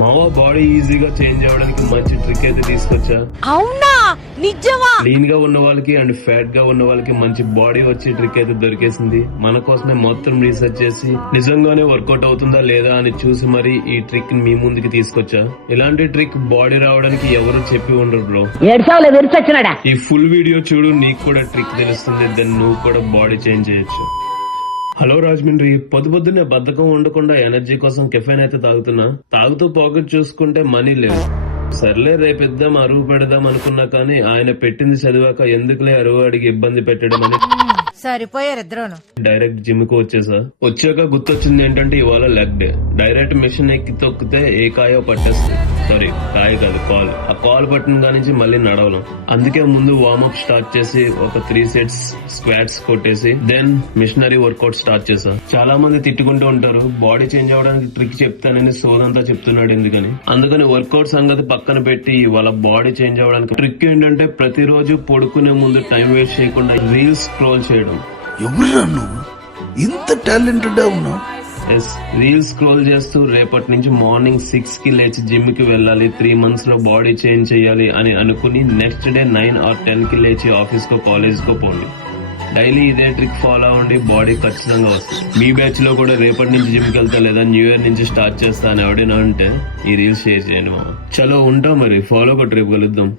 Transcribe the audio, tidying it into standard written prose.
మావా బాడీ ఈజీగా చేంజ్ అవ్వడానికి మంచి ట్రిక్ అయితే తీసుకొచ్చా. అవునా నిజమా? లీన్ గా ఉన్న వాళ్ళకి అండ్ ఫ్యాట్ గా ఉన్న వాళ్ళకి మంచి బాడీ వచ్చే ట్రిక్ అయితే దొరికేసింది. మన కోసమే మొత్తం రీసెర్చ్ చేసి నిజంగానే వర్కౌట్ అవుతుందా లేదా అని చూసి మరి ఈ ట్రిక్ మీ ముందుకి తీసుకొచ్చా. ఇలాంటి ట్రిక్ బాడీ రావడానికి ఎవరు చెప్పి ఉండరు బ్రో. ఈ ఫుల్ వీడియో చూడు, నీకు కూడా ట్రిక్ తెలుస్తుంది. దెన్ నువ్వు కూడా బాడీ చేంజ్ చేయొచ్చు. హలో రాజమండ్రి, పొద్దున్నే బద్ధకం ఉండకుండా ఎనర్జీ కోసం కెఫెన్ అయితే తాగుతున్నా. తాగుతూ పాకెట్ చూసుకుంటే మనీ లేవు. సర్లే రేపిద్దాం అరువు పెడదాం అనుకున్నా కానీ ఆయన పెట్టింది చదివాక ఎందుకులే అరువు అడిగి ఇబ్బంది పెట్టడం అని సరిపోయారు ఇద్దరును. డైరెక్ట్ జిమ్ కు వచ్చాక గుర్తొచ్చింది ఏంటంటే ఇవాళ లెగ్ డే. డైరెక్ట్ మిషన్ ఎక్కి తొక్కితే ఏ కాయో పట్టేస్తుంది. సారీ, కాయ కాదు, కాల్. ఆ కాల్ పట్టిన కానించి మళ్ళీ నడవను. అందుకే ముందు వార్మప్ స్టార్ట్ చేసి ఒక 3 సెట్స్ స్క్వాట్స్ కొట్టేసి దెన్ మిషనరీ వర్కౌట్ స్టార్ట్ చేశా. చాలా మంది తిట్టుకుంటూ ఉంటారు, బాడీ చేంజ్ అవడానికి ట్రిక్ చెప్తానని సోదంతా చెప్తున్నాడు ఎందుకని. అందుకని వర్కౌట్ సంగతి పక్కన పెట్టి ఇవాళ బాడీ చేంజ్ అవడానికి ట్రిక్ ఏంటంటే ప్రతిరోజు పడుకునే ముందు టైం వేస్ట్ చేయకుండా రీల్స్ స్క్రోల్ చేయడం. ఎవరురా నువ్వు ఇంత టాలెంటెడ్ ఉన్నావు? రీల్స్ స్క్రోల్ చేస్తూ రేపటి నుంచి మార్నింగ్ 6 కి లేచి జిమ్ కి వెళ్ళాలి, 3 months లో బాడీ చేంజ్ చేయాలి అని అనుకుని నెక్స్ట్ డే 9 or 10 కి లేచి ఆఫీస్ కో కాలేజ్ కో పోండి. డైలీ ఇదే ట్రిక్ ఫాలో అవ్వండి, బాడీ ఖచ్చితంగా వస్తుంది. మీ బ్యాచ్ లో కూడా రేపటి నుంచి జిమ్ కి వెళ్తా లేదా న్యూ ఇయర్ నుంచి స్టార్ట్ చేస్తా అని ఎవడైనా ఉంటే ఈ రీల్స్ షేర్ చేయండి. చలో ఉంటాం మరి, ఫాలో ఒక ట్రిప్ కలుద్దాం.